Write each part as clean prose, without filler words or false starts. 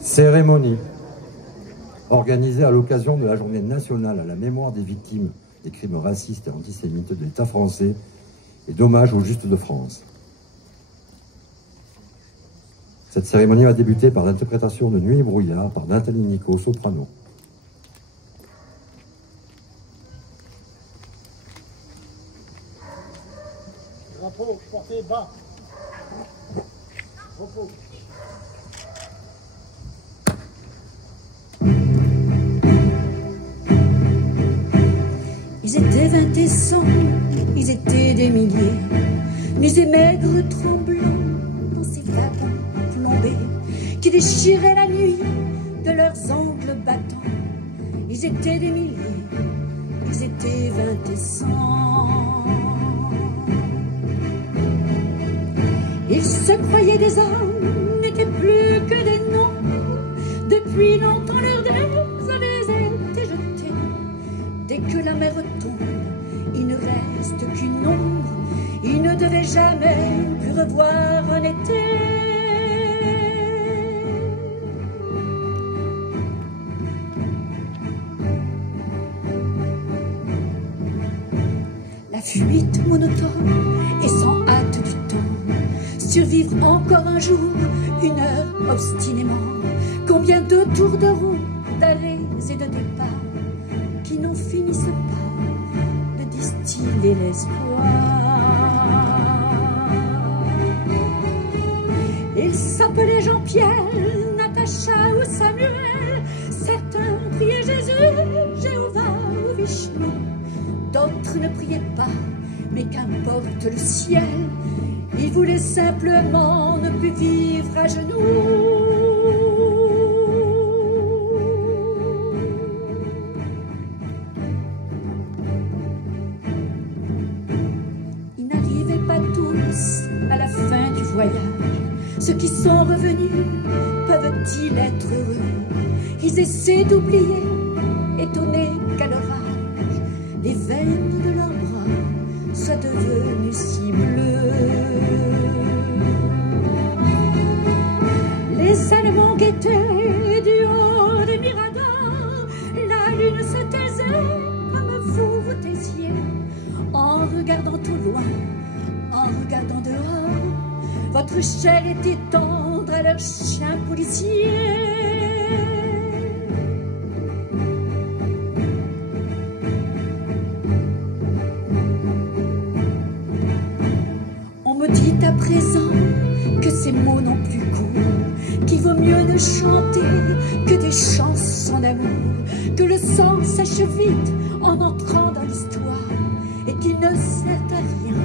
Cérémonie organisée à l'occasion de la journée nationale à la mémoire des victimes des crimes racistes et antisémites de l'État français et d'hommage aux Justes de France. Cette cérémonie va débuter par l'interprétation de Nuit et brouillard par Nathalie Nico, soprano. Drapeau porté bas. Repos. Ils étaient 20 et 100, ils étaient des milliers, nus et maigres tremblants dans ces wagons plombés qui déchiraient la nuit de leurs ongles battants. Ils étaient des milliers, ils étaient 20 et 100. Ils se croyaient des hommes, n'étaient plus que des noms. Depuis longtemps leurs dés avaient été jetés. Dès que la mer tombe, il ne reste qu'une ombre. Ils ne devaient jamais plus revoir un été. La fuite monotone et sans hâte du temps, survivre encore un jour, une heure obstinément. Combien de tours de roue, d'arrêts et de départs qui n'en finissent pas de distiller l'espoir. Ils s'appelaient Jean-Pierre, Natacha ou Samuel. Certains priaient Jésus, Jéhovah ou Vishnu. D'autres ne priaient pas, mais qu'importe le ciel. Ils voulaient simplement ne plus vivre à genoux. Ils n'arrivaient pas tous à la fin du voyage. Ceux qui sont revenus peuvent-ils être heureux? Ils essaient d'oublier, étonnés qu'à leur âge, les veines de leurs bras soient devenues si bleues. Les Allemands guettaient du haut des miradors. La lune se taisait comme vous vous taisiez, en regardant au loin, en regardant dehors. Votre chair était tendre à leurs chiens policiers. On me dit à présent que ces mots n'ont plus cours, qu'il vaut mieux ne chanter que des chansons d'amour, que le sang sèche vite en entrant dans l'histoire, et qu'il ne sert à rien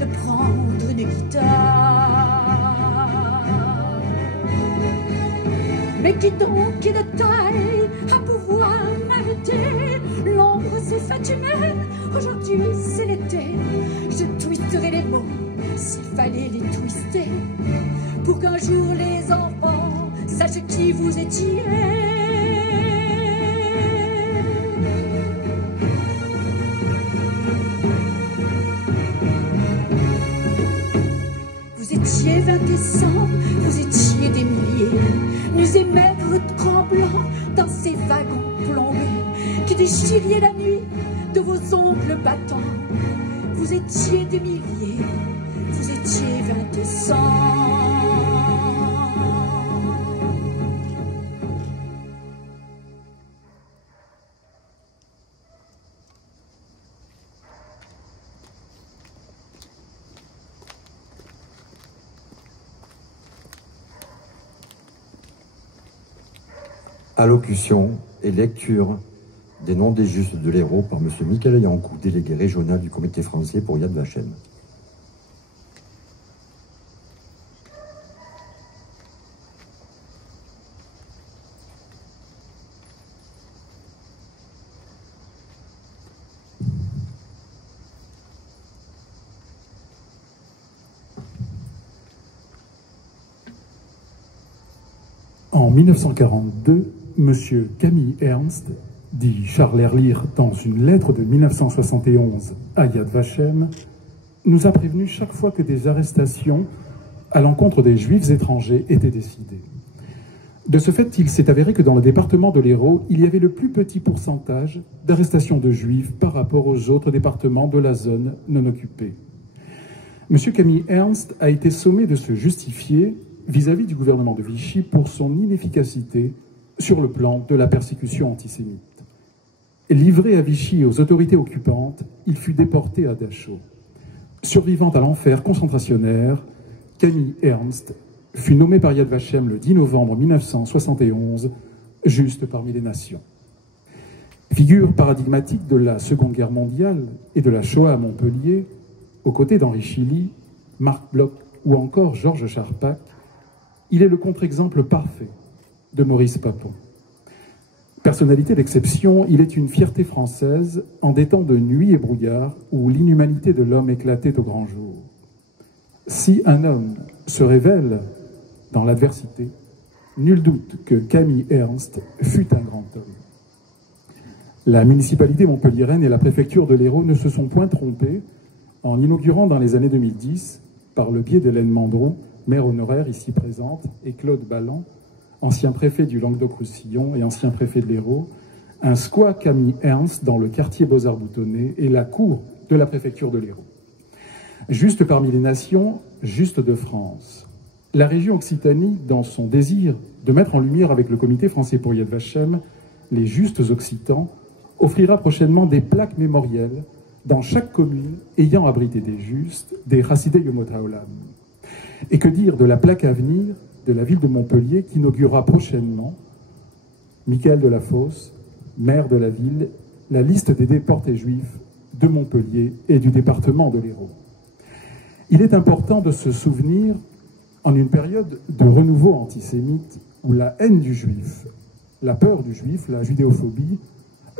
de prendre une guitare. Mais qui donc est de taille à pouvoir m'arrêter? L'ombre s'est faite humaine, aujourd'hui c'est l'été. Je twisterai les mots s'il fallait les twister, pour qu'un jour les enfants sachent qui vous étiez. Vous étiez 20 et 100, vous étiez des milliers, nus et maigres tremblants dans ces wagons plombés qui déchiriez la nuit de vos ongles battants. Vous étiez des milliers, vous étiez 20 et 100. Allocution et lecture des noms des Justes de l'Hérault par M. Michael Yankou, délégué régional du Comité français pour Yad Vashem. En 1942, M. Camille Ernst, dit Charles Herlier dans une lettre de 1971 à Yad Vashem, nous a prévenu chaque fois que des arrestations à l'encontre des Juifs étrangers étaient décidées. De ce fait, il s'est avéré que dans le département de l'Hérault, il y avait le plus petit pourcentage d'arrestations de juifs par rapport aux autres départements de la zone non occupée. M. Camille Ernst a été sommé de se justifier vis-à-vis du gouvernement de Vichy pour son inefficacité sur le plan de la persécution antisémite. Livré à Vichy et aux autorités occupantes, il fut déporté à Dachau. Survivant à l'enfer concentrationnaire, Camille Ernst fut nommé par Yad Vashem le 10 novembre 1971, juste parmi les nations. Figure paradigmatique de la Seconde Guerre mondiale et de la Shoah à Montpellier, aux côtés d'Henri Chili, Marc Bloch ou encore Georges Charpak, il est le contre-exemple parfait de Maurice Papon. Personnalité d'exception, il est une fierté française en des temps de nuit et brouillard où l'inhumanité de l'homme éclatait au grand jour. Si un homme se révèle dans l'adversité, nul doute que Camille Ernst fut un grand homme. La municipalité montpelliéraine et la préfecture de l'Hérault ne se sont point trompées en inaugurant dans les années 2010, par le biais d'Hélène Mandrou, maire honoraire ici présente, et Claude Balland, ancien préfet du Languedoc-Roussillon et ancien préfet de l'Hérault, un squat Camille Ernst dans le quartier Beaux-Arts Boutonnais et la cour de la préfecture de l'Hérault. Juste parmi les nations, juste de France. La région Occitanie, dans son désir de mettre en lumière avec le comité français pour Yad Vashem les justes occitans, offrira prochainement des plaques mémorielles dans chaque commune ayant abrité des justes, des Chassidei Yomot HaOlam. Et que dire de la plaque à venir de la ville de Montpellier qui inaugurera prochainement, Michael Delafosse, maire de la ville, la liste des déportés juifs de Montpellier et du département de l'Hérault. Il est important de se souvenir, en une période de renouveau antisémite, où la haine du juif, la peur du juif, la judéophobie,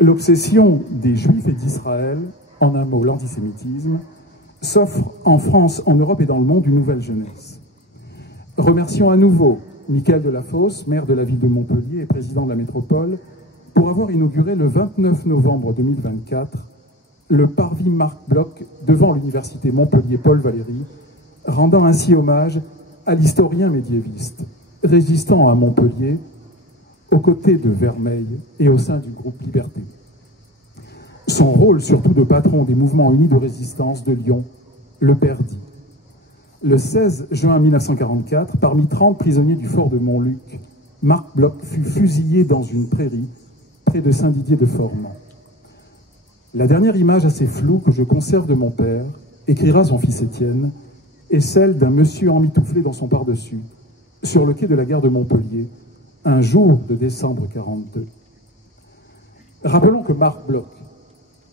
l'obsession des juifs et d'Israël, en un mot l'antisémitisme, s'offre en France, en Europe et dans le monde une nouvelle jeunesse. Remercions à nouveau Michael Delafosse, maire de la ville de Montpellier et président de la métropole, pour avoir inauguré le 29 novembre 2024 le parvis Marc Bloch devant l'université Montpellier Paul Valéry, rendant ainsi hommage à l'historien médiéviste, résistant à Montpellier, aux côtés de Vermeil et au sein du groupe Liberté. Son rôle surtout de patron des mouvements unis de résistance de Lyon le perdit. Le 16 juin 1944, parmi 30 prisonniers du fort de Montluc, Marc Bloch fut fusillé dans une prairie près de Saint-Didier-de-Formans. La dernière image assez floue que je conserve de mon père, écrira son fils Étienne, est celle d'un monsieur emmitouflé dans son pardessus, sur le quai de la gare de Montpellier, un jour de décembre 1942. Rappelons que Marc Bloch,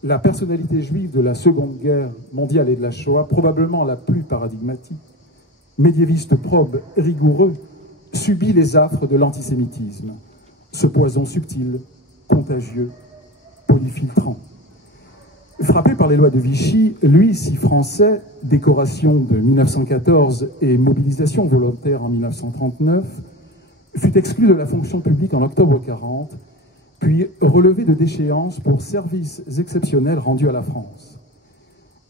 la personnalité juive de la Seconde Guerre mondiale et de la Shoah, probablement la plus paradigmatique, médiéviste probe, rigoureux, subit les affres de l'antisémitisme, ce poison subtil, contagieux, polyfiltrant. Frappé par les lois de Vichy, lui, si français, décoration de 1914 et mobilisation volontaire en 1939, fut exclu de la fonction publique en octobre 1940, puis relevé de déchéance pour services exceptionnels rendus à la France.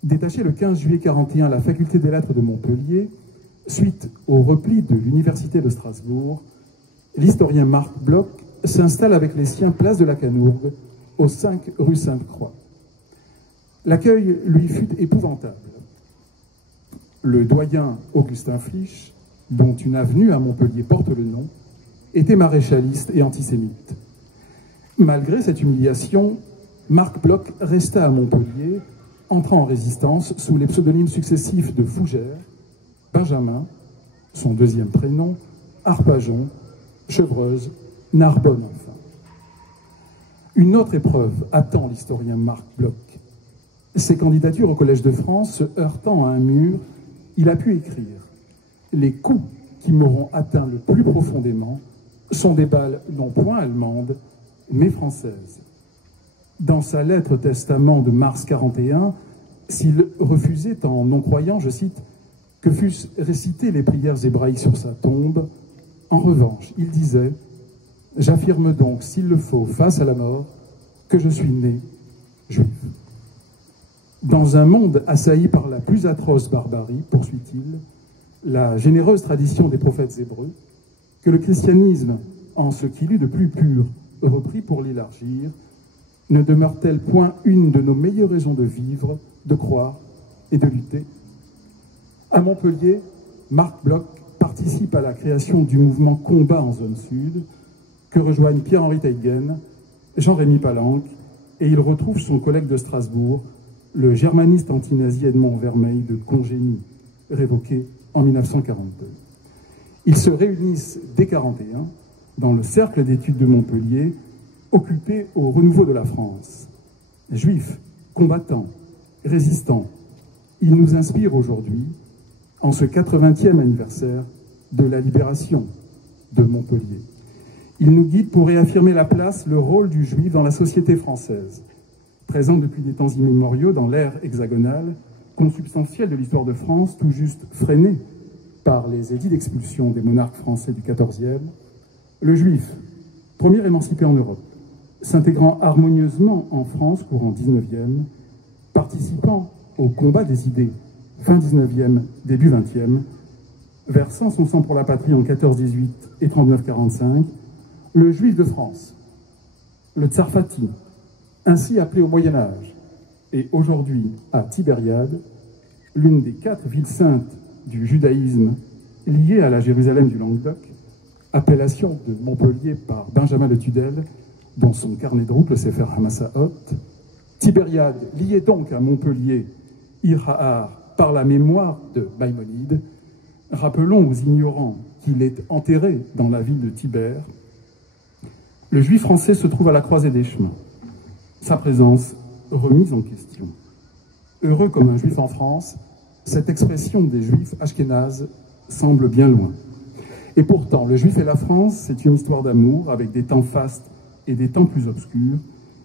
Détaché le 15 juillet 1941 à la faculté des lettres de Montpellier, suite au repli de l'université de Strasbourg, l'historien Marc Bloch s'installe avec les siens place de la Canourgue, aux 5 rue Sainte-Croix. L'accueil lui fut épouvantable. Le doyen Augustin Flich, dont une avenue à Montpellier porte le nom, était maréchaliste et antisémite. Malgré cette humiliation, Marc Bloch resta à Montpellier, entrant en résistance sous les pseudonymes successifs de Fougère, Benjamin, son deuxième prénom, Harpagon, Chevreuse, Narbonne enfin. Une autre épreuve attend l'historien Marc Bloch. Ses candidatures au Collège de France se heurtant à un mur, il a pu écrire « Les coups qui m'auront atteint le plus profondément sont des balles non point allemandes, mais françaises. » Dans sa lettre testament de mars 1941, s'il refusait en non-croyant, je cite, « que fussent récitées les prières hébraïques sur sa tombe », en revanche, il disait « J'affirme donc, s'il le faut, face à la mort, que je suis né juif. » Dans un monde assailli par la plus atroce barbarie, poursuit-il, la généreuse tradition des prophètes hébreux, que le christianisme en ce qu'il eut de plus pur, repris pour l'élargir, ne demeure-t-elle point une de nos meilleures raisons de vivre, de croire et de lutter? À Montpellier, Marc Bloch participe à la création du mouvement Combat en zone sud, que rejoignent Pierre-Henri Teitgen, Jean-Rémy Palanque, et il retrouve son collègue de Strasbourg, le germaniste anti-nazi Edmond Vermeil de Congénie, révoqué en 1942. Ils se réunissent dès 1941 dans le cercle d'études de Montpellier, occupé au renouveau de la France. Juifs, combattants, résistants, ils nous inspirent aujourd'hui, en ce 80e anniversaire de la libération de Montpellier. Ils nous guident pour réaffirmer la place, le rôle du juif dans la société française, présent depuis des temps immémoriaux dans l'ère hexagonale, consubstantielle de l'histoire de France, tout juste freinée par les édits d'expulsion des monarques français du XIVe, le juif, premier émancipé en Europe, s'intégrant harmonieusement en France courant XIXe, participant au combat des idées, fin XIXe, début XXe, versant son sang pour la patrie en 14-18 et 39-45, le juif de France, le Tsarfati, ainsi appelé au Moyen-Âge, et aujourd'hui à Tibériade, l'une des 4 villes saintes du judaïsme liée à la Jérusalem du Languedoc, appellation de Montpellier par Benjamin de Tudel, dans son carnet de route, le Sefer Hamasaot. Tibériade, liée donc à Montpellier, Ir-Ha'ar, par la mémoire de Maïmonide. Rappelons aux ignorants qu'il est enterré dans la ville de Tibère. Le juif français se trouve à la croisée des chemins. Sa présence remise en question. Heureux comme un juif en France, cette expression des juifs ashkénazes semble bien loin. Et pourtant, le juif et la France, c'est une histoire d'amour avec des temps fastes et des temps plus obscurs,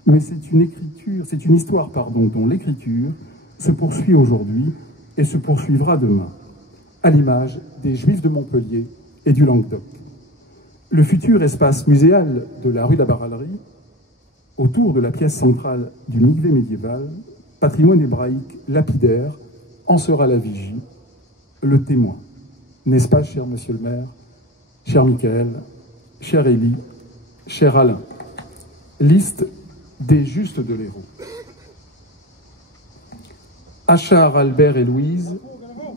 mais c'est une histoire dont l'écriture se poursuit aujourd'hui et se poursuivra demain, à l'image des Juifs de Montpellier et du Languedoc. Le futur espace muséal de la rue de la Barralerie, autour de la pièce centrale du mikvé médiéval, patrimoine hébraïque lapidaire, en sera la vigie, le témoin. N'est-ce pas, cher monsieur le maire, cher Michael, cher Élie, cher Alain? Liste des justes de l'Hérault. Achard, Albert et Louise,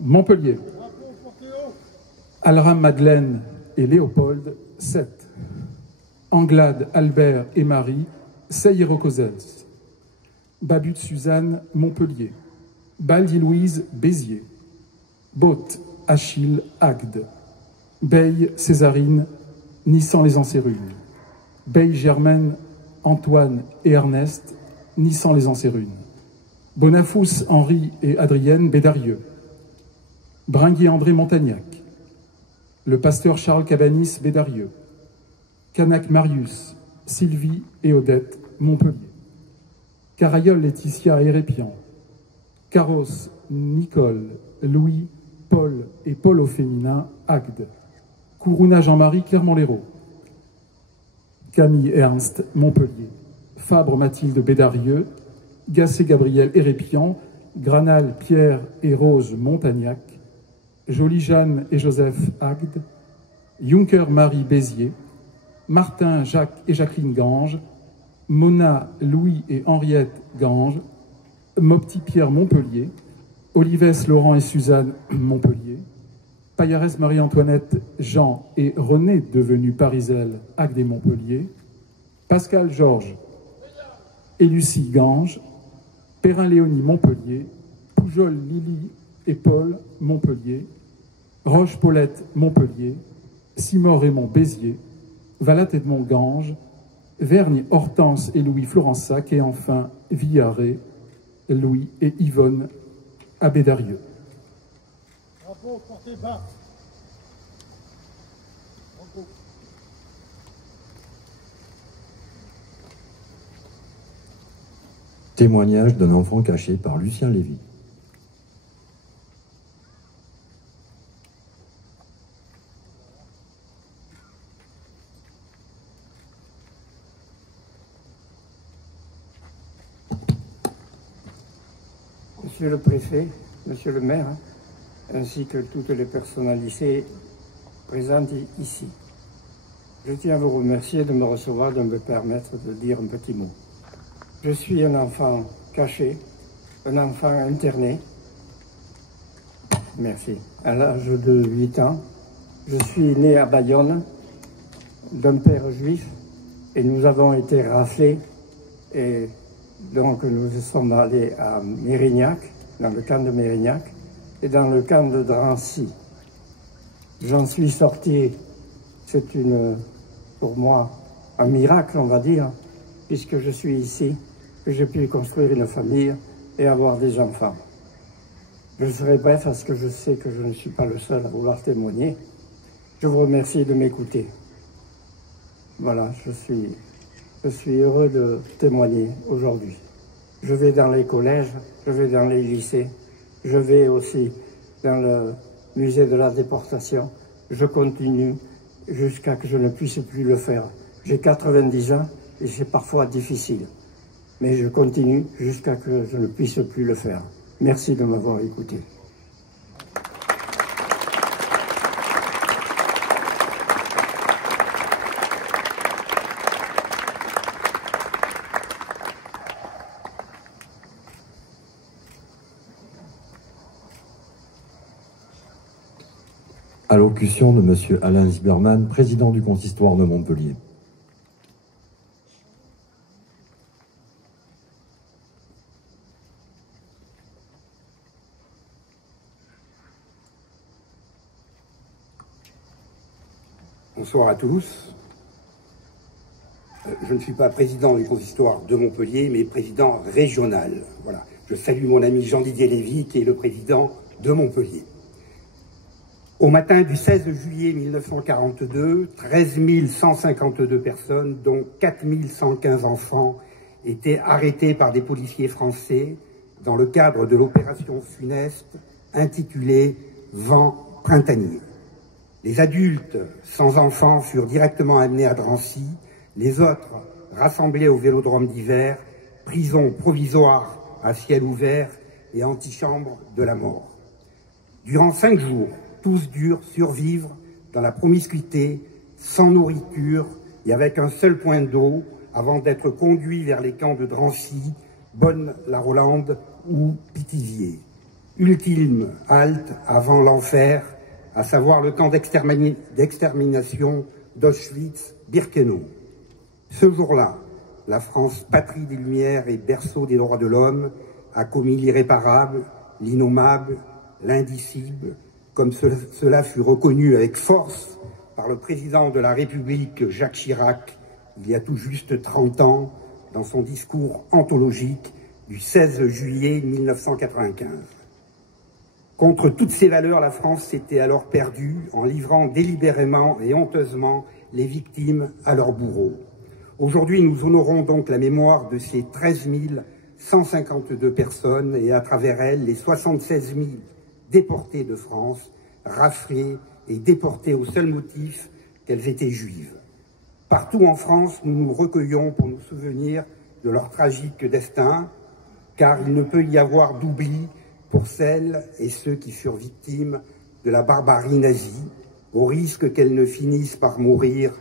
Montpellier. Alram, Madeleine et Léopold, 7. Anglade, Albert et Marie, Seyro-Cozels. Babut, Suzanne, Montpellier. Baldi, Louise, Béziers. Botte, Achille, Agde. Beille, Césarine, Nissan-les-Ansérunes. Beille, Germaine, Antoine et Ernest, Nissan-les-Ansérunes. Bonafous, Henri et Adrienne, Bédarieux. Bringuier, André, Montagnac. Le pasteur Charles Cabanis, Bédarieux. Canac, Marius, Sylvie et Odette, Montpellier. Carayol, Laetitia et Répian. Carros, Nicole, Louis, Paul et Paul au féminin, Agde. Courouna, Jean-Marie, Clermont-Lérault. Camille, Ernst, Montpellier. Fabre, Mathilde, Bédarieux. Gassé, Gabriel et Répian. Granal, Pierre et Rose, Montagnac. Jolie, Jeanne et Joseph, Agde. Juncker, Marie, Béziers. Martin, Jacques et Jacqueline, Ganges. Mona, Louis et Henriette, Ganges. Mopti, Pierre, Montpellier. Olivès, Laurent et Suzanne, Montpellier. Payarès, Marie-Antoinette, Jean et René, devenus Parisel, Agde et Montpellier. Pascal, Georges et Lucie, Ganges. Perrin, Léonie, Montpellier. Poujol, Lily et Paul, Montpellier. Roche, Paulette, Montpellier. Simon, Raymond, Béziers. Valat, Edmond, Ganges. Vergne, Hortense et Louis, Florensac. Et enfin, Villaré, Louis et Yvonne, à Bédarieux. Drapeau porté bas. Drapeau. Témoignage d'un enfant caché par Lucien Lévy. Monsieur le préfet, monsieur le maire, ainsi que toutes les personnalités présentes ici. Je tiens à vous remercier de me recevoir, de me permettre de dire un petit mot. Je suis un enfant caché, un enfant interné. Merci. À l'âge de 8 ans, je suis né à Bayonne d'un père juif et nous avons été raflés et donc nous sommes allés à Mérignac, dans le camp de Mérignac et dans le camp de Drancy. J'en suis sorti, c'est pour moi un miracle, on va dire, puisque je suis ici, que j'ai pu construire une famille et avoir des enfants. Je serai bref parce que je sais que je ne suis pas le seul à vouloir témoigner. Je vous remercie de m'écouter. Voilà, je suis heureux de témoigner aujourd'hui. Je vais dans les collèges, je vais dans les lycées, je vais aussi dans le musée de la déportation. Je continue jusqu'à que je ne puisse plus le faire. J'ai 90 ans et c'est parfois difficile. Mais je continue jusqu'à que je ne puisse plus le faire. Merci de m'avoir écouté. Allocution de M. Alain Zimmermann, président du consistoire de Montpellier. Bonsoir à tous. Je ne suis pas président du consistoire de Montpellier, mais président régional. Voilà. Je salue mon ami Jean-Didier Lévy, qui est le président de Montpellier. Au matin du 16 juillet 1942, 13 152 personnes, dont 4 115 enfants, étaient arrêtés par des policiers français dans le cadre de l'opération funeste intitulée « Vent printanier ». Les adultes sans enfants furent directement amenés à Drancy, les autres rassemblés au Vélodrome d'hiver, prison provisoire à ciel ouvert et antichambre de la mort. Durant 5 jours, tous durent survivre dans la promiscuité, sans nourriture et avec un seul point d'eau avant d'être conduits vers les camps de Drancy, Bonne-la-Rolande ou Pithiviers. Ultime halte avant l'enfer, à savoir le camp d'extermination d'Auschwitz-Birkenau. Ce jour-là, la France, patrie des Lumières et berceau des droits de l'homme, a commis l'irréparable, l'innommable, l'indicible, comme cela fut reconnu avec force par le président de la République, Jacques Chirac, il y a tout juste 30 ans, dans son discours anthologique du 16 juillet 1995. Contre toutes ces valeurs, la France s'était alors perdue en livrant délibérément et honteusement les victimes à leurs bourreaux. Aujourd'hui, nous honorons donc la mémoire de ces 13 152 personnes et à travers elles les 76 000 déportées de France, raflées et déportées au seul motif qu'elles étaient juives. Partout en France, nous nous recueillons pour nous souvenir de leur tragique destin, car il ne peut y avoir d'oubli pour celles et ceux qui furent victimes de la barbarie nazie, au risque qu'elles ne finissent par mourir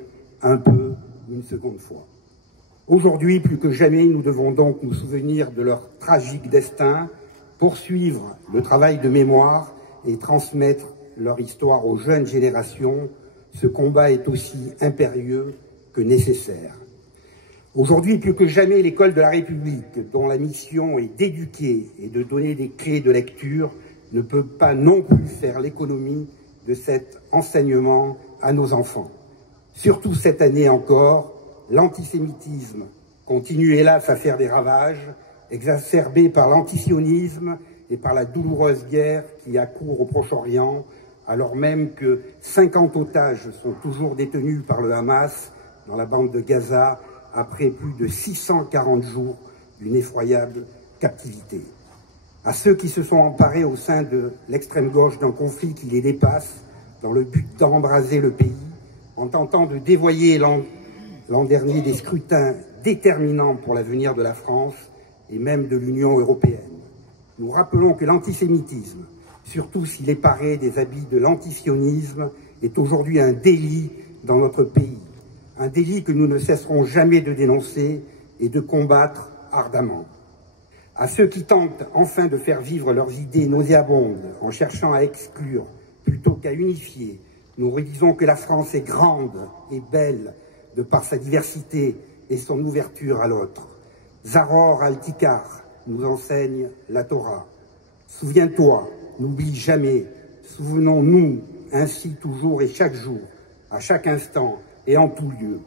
un peu une seconde fois. Aujourd'hui, plus que jamais, nous devons donc nous souvenir de leur tragique destin, poursuivre le travail de mémoire et transmettre leur histoire aux jeunes générations. Ce combat est aussi impérieux que nécessaire. Aujourd'hui, plus que jamais, l'école de la République, dont la mission est d'éduquer et de donner des clés de lecture, ne peut pas non plus faire l'économie de cet enseignement à nos enfants. Surtout cette année encore, l'antisémitisme continue hélas à faire des ravages, exacerbé par l'antisionisme et par la douloureuse guerre qui accourt au Proche-Orient, alors même que 50 otages sont toujours détenus par le Hamas dans la bande de Gaza après plus de 640 jours d'une effroyable captivité. À ceux qui se sont emparés au sein de l'extrême gauche d'un conflit qui les dépasse, dans le but d'embraser le pays, en tentant de dévoyer l'an dernier des scrutins déterminants pour l'avenir de la France et même de l'Union européenne. Nous rappelons que l'antisémitisme, surtout s'il est paré des habits de l'antisionisme, est aujourd'hui un délit dans notre pays. un délit que nous ne cesserons jamais de dénoncer et de combattre ardemment. À ceux qui tentent enfin de faire vivre leurs idées nauséabondes en cherchant à exclure plutôt qu'à unifier, nous redisons que la France est grande et belle de par sa diversité et son ouverture à l'autre. Zahor al-Tikar nous enseigne la Torah. Souviens-toi, n'oublie jamais, souvenons-nous ainsi toujours et chaque jour, à chaque instant et en tout lieu.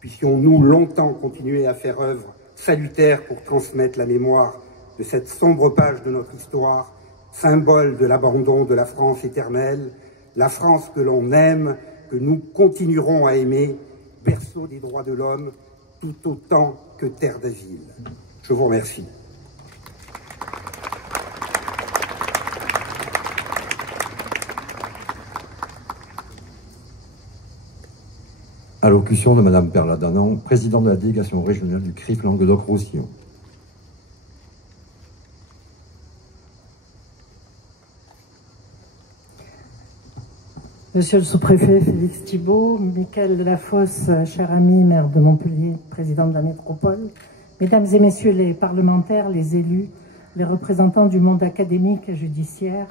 Puissions-nous longtemps continuer à faire œuvre salutaire pour transmettre la mémoire de cette sombre page de notre histoire, symbole de l'abandon de la France éternelle, la France que l'on aime, que nous continuerons à aimer, berceau des droits de l'homme, tout autant que terre d'asile. Je vous remercie. Allocution de Madame Perla Danan, présidente de la délégation régionale du CRIF Languedoc-Roussillon. Monsieur le sous-préfet Félix Thibault, Michael Delafosse, cher ami, maire de Montpellier, président de la métropole, mesdames et messieurs les parlementaires, les élus, les représentants du monde académique et judiciaire,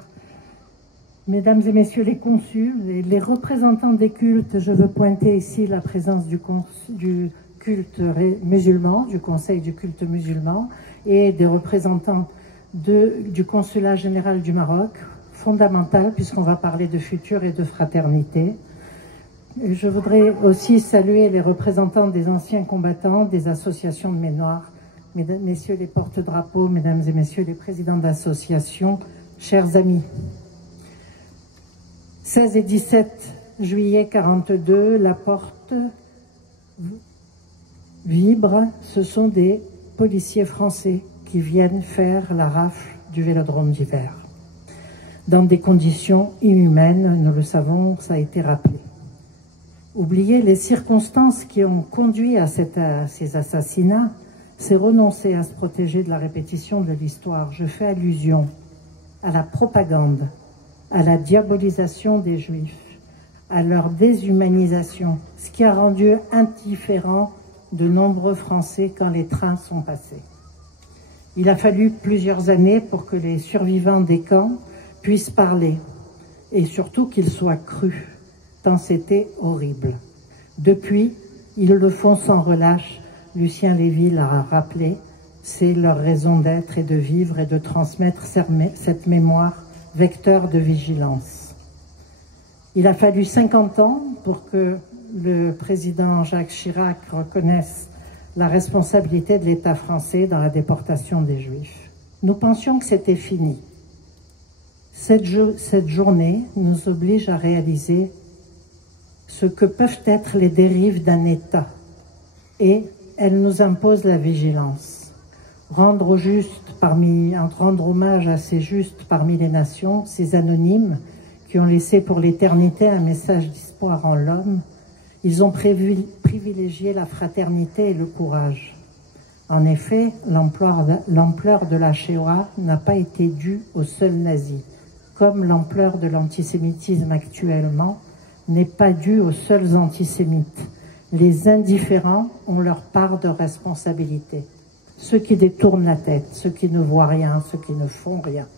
mesdames et messieurs les consuls et les représentants des cultes, je veux pointer ici la présence du culte musulman, du Conseil du culte musulman et des représentants du Consulat général du Maroc, fondamental puisqu'on va parler de futur et de fraternité. Et je voudrais aussi saluer les représentants des anciens combattants, des associations de mémoire, mesdames, messieurs les porte-drapeaux, mesdames et messieurs les présidents d'associations, chers amis. 16 et 17 juillet 42, la porte vibre. Ce sont des policiers français qui viennent faire la rafle du Vélodrome d'hiver. Dans des conditions inhumaines, nous le savons, ça a été rappelé. Oublier les circonstances qui ont conduit à ces assassinats, c'est renoncer à se protéger de la répétition de l'histoire. Je fais allusion à la propagande, à la diabolisation des Juifs, à leur déshumanisation, ce qui a rendu indifférents de nombreux Français quand les trains sont passés. Il a fallu plusieurs années pour que les survivants des camps puissent parler, et surtout qu'ils soient crus, tant c'était horrible. Depuis, ils le font sans relâche. Lucien Lévy l'a rappelé, c'est leur raison d'être et de vivre et de transmettre cette mémoire, vecteur de vigilance. Il a fallu 50 ans pour que le président Jacques Chirac reconnaisse la responsabilité de l'État français dans la déportation des Juifs. Nous pensions que c'était fini. Cette journée nous oblige à réaliser ce que peuvent être les dérives d'un État et elle nous impose la vigilance. Rendre hommage à ces justes parmi les nations, ces anonymes qui ont laissé pour l'éternité un message d'espoir en l'homme, ils ont privilégié la fraternité et le courage. En effet, l'ampleur de la Shoah n'a pas été due aux seuls nazis, comme l'ampleur de l'antisémitisme actuellement n'est pas due aux seuls antisémites. Les indifférents ont leur part de responsabilité. Ceux qui détournent la tête, ceux qui ne voient rien, ceux qui ne font rien.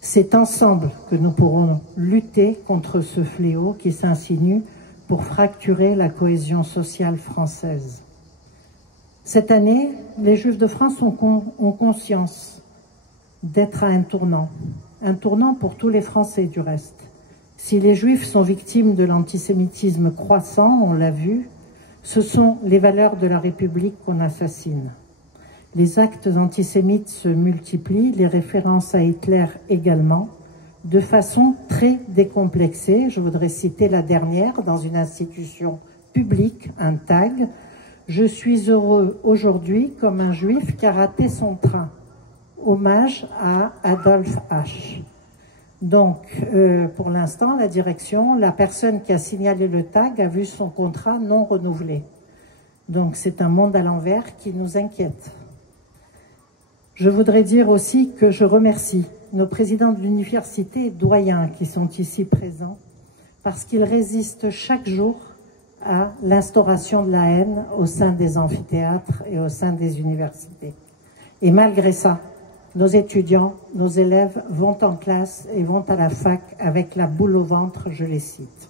C'est ensemble que nous pourrons lutter contre ce fléau qui s'insinue pour fracturer la cohésion sociale française. Cette année, les Juifs de France ont conscience d'être à un tournant pour tous les Français du reste. Si les Juifs sont victimes de l'antisémitisme croissant, on l'a vu, ce sont les valeurs de la République qu'on assassine. Les actes antisémites se multiplient, les références à Hitler également, de façon très décomplexée. Je voudrais citer la dernière dans une institution publique, un tag. « Je suis heureux aujourd'hui comme un juif qui a raté son train ». Hommage à Adolphe H. Donc, pour l'instant, la personne qui a signalé le tag a vu son contrat non renouvelé. Donc, c'est un monde à l'envers qui nous inquiète. Je voudrais dire aussi que je remercie nos présidents de l'université et doyens qui sont ici présents parce qu'ils résistent chaque jour à l'instauration de la haine au sein des amphithéâtres et au sein des universités. Et malgré ça, nos étudiants, nos élèves vont en classe et vont à la fac avec la boule au ventre, je les cite.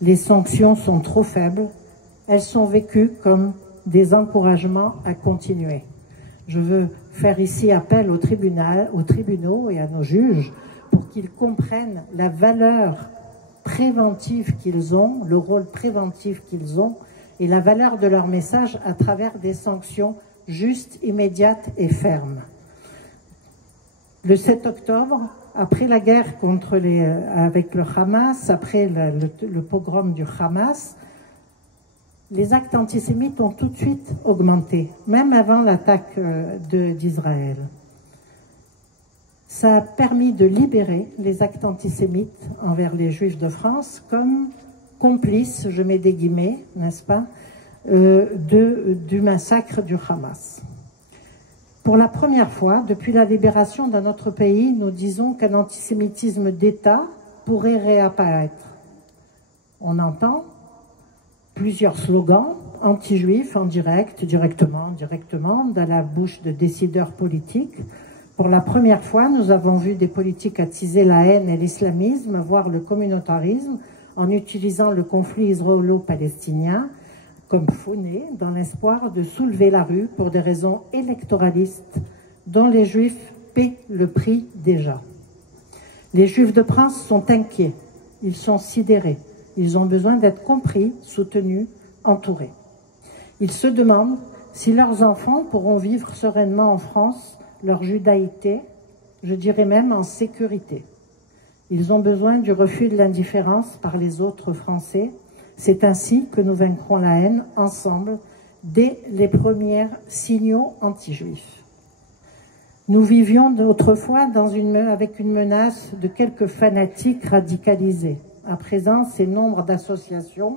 Les sanctions sont trop faibles, elles sont vécues comme des encouragements à continuer. Je veux faire ici appel aux tribunaux et à nos juges pour qu'ils comprennent la valeur préventive qu'ils ont, le rôle préventif qu'ils ont et la valeur de leur message à travers des sanctions justes, immédiates et fermes. Le 7 octobre, après la guerre avec le Hamas, après le pogrom du Hamas, les actes antisémites ont tout de suite augmenté, même avant l'attaque d'Israël. Ça a permis de libérer les actes antisémites envers les Juifs de France comme complices, je mets des guillemets, n'est-ce pas, du massacre du Hamas. Pour la première fois, depuis la libération de notre pays, nous disons qu'un antisémitisme d'État pourrait réapparaître. On entend plusieurs slogans anti-juifs en direct, directement, dans la bouche de décideurs politiques. Pour la première fois, nous avons vu des politiques attiser la haine et l'islamisme, voire le communautarisme, en utilisant le conflit israélo-palestinien comme faux-nez, dans l'espoir de soulever la rue pour des raisons électoralistes dont les Juifs paient le prix déjà. Les Juifs de France sont inquiets, ils sont sidérés, ils ont besoin d'être compris, soutenus, entourés. Ils se demandent si leurs enfants pourront vivre sereinement en France leur judaïté, je dirais même en sécurité. Ils ont besoin du refus de l'indifférence par les autres Français. C'est ainsi que nous vaincrons la haine ensemble dès les premiers signaux anti-juifs. Nous vivions autrefois avec une menace de quelques fanatiques radicalisés. À présent, c'est nombre d'associations,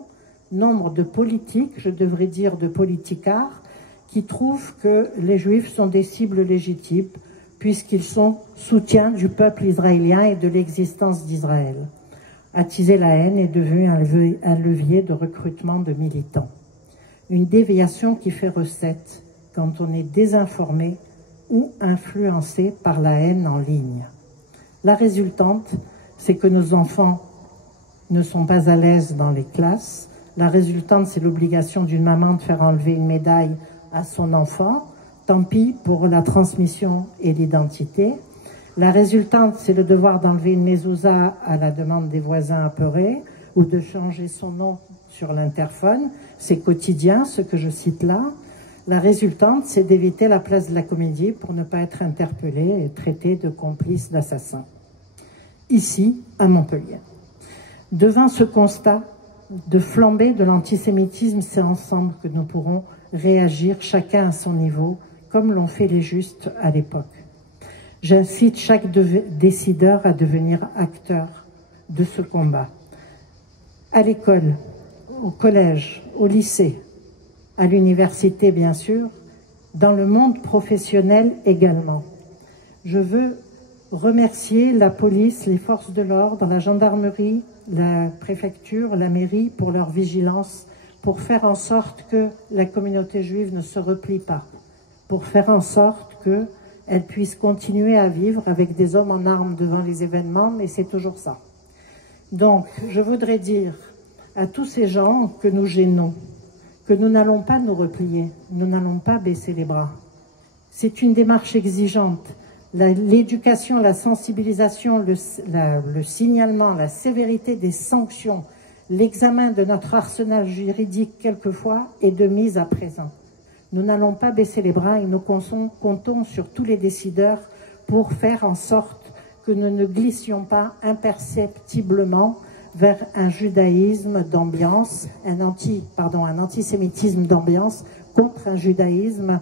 nombre de politiques, je devrais dire de politicards, qui trouvent que les Juifs sont des cibles légitimes puisqu'ils sont soutiens du peuple israélien et de l'existence d'Israël. Attiser la haine est devenu un levier de recrutement de militants. Une déviation qui fait recette quand on est désinformé ou influencé par la haine en ligne. La résultante, c'est que nos enfants ne sont pas à l'aise dans les classes. La résultante, c'est l'obligation d'une maman de faire enlever une médaille à son enfant. Tant pis pour la transmission et l'identité. La résultante, c'est le devoir d'enlever une mezouza à la demande des voisins apeurés ou de changer son nom sur l'interphone. C'est quotidien, ce que je cite là. La résultante, c'est d'éviter la place de la Comédie pour ne pas être interpellé et traité de complice d'assassins. Ici, à Montpellier. Devant ce constat de flambée de l'antisémitisme, c'est ensemble que nous pourrons réagir chacun à son niveau, comme l'ont fait les justes à l'époque. J'incite chaque décideur à devenir acteur de ce combat. À l'école, au collège, au lycée, à l'université bien sûr, dans le monde professionnel également. Je veux remercier la police, les forces de l'ordre, la gendarmerie, la préfecture, la mairie pour leur vigilance, pour faire en sorte que la communauté juive ne se replie pas, pour faire en sorte qu'elle puisse continuer à vivre avec des hommes en armes devant les événements, mais c'est toujours ça. Donc, je voudrais dire à tous ces gens que nous gênons, que nous n'allons pas nous replier, nous n'allons pas baisser les bras. C'est une démarche exigeante. L'éducation, la sensibilisation, le signalement, la sévérité des sanctions, l'examen de notre arsenal juridique quelquefois est de mise à présent. Nous n'allons pas baisser les bras et nous comptons sur tous les décideurs pour faire en sorte que nous ne glissions pas imperceptiblement vers un judaïsme d'ambiance, un antisémitisme d'ambiance contre un judaïsme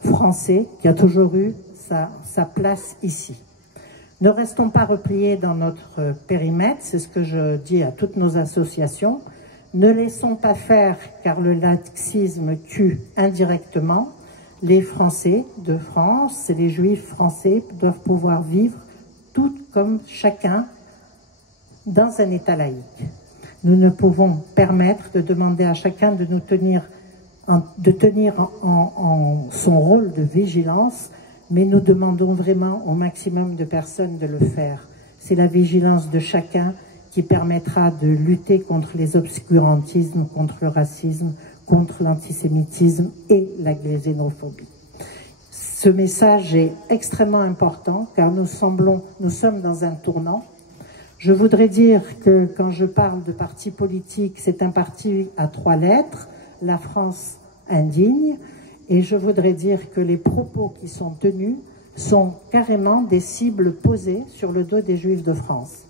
français qui a toujours eu sa place ici. Ne restons pas repliés dans notre périmètre, c'est ce que je dis à toutes nos associations. Ne laissons pas faire, car le laxisme tue indirectement. Les Français de France et les Juifs français doivent pouvoir vivre tout comme chacun dans un État laïque. Nous ne pouvons permettre de demander à chacun de nous tenir en son rôle de vigilance, mais nous demandons vraiment au maximum de personnes de le faire. C'est la vigilance de chacun qui permettra de lutter contre les obscurantismes, contre le racisme, contre l'antisémitisme et la xénophobie. Ce message est extrêmement important car nous sommes dans un tournant. Je voudrais dire que quand je parle de parti politique, c'est un parti à 3 lettres, la France indigne, et je voudrais dire que les propos qui sont tenus sont carrément des cibles posées sur le dos des Juifs de France.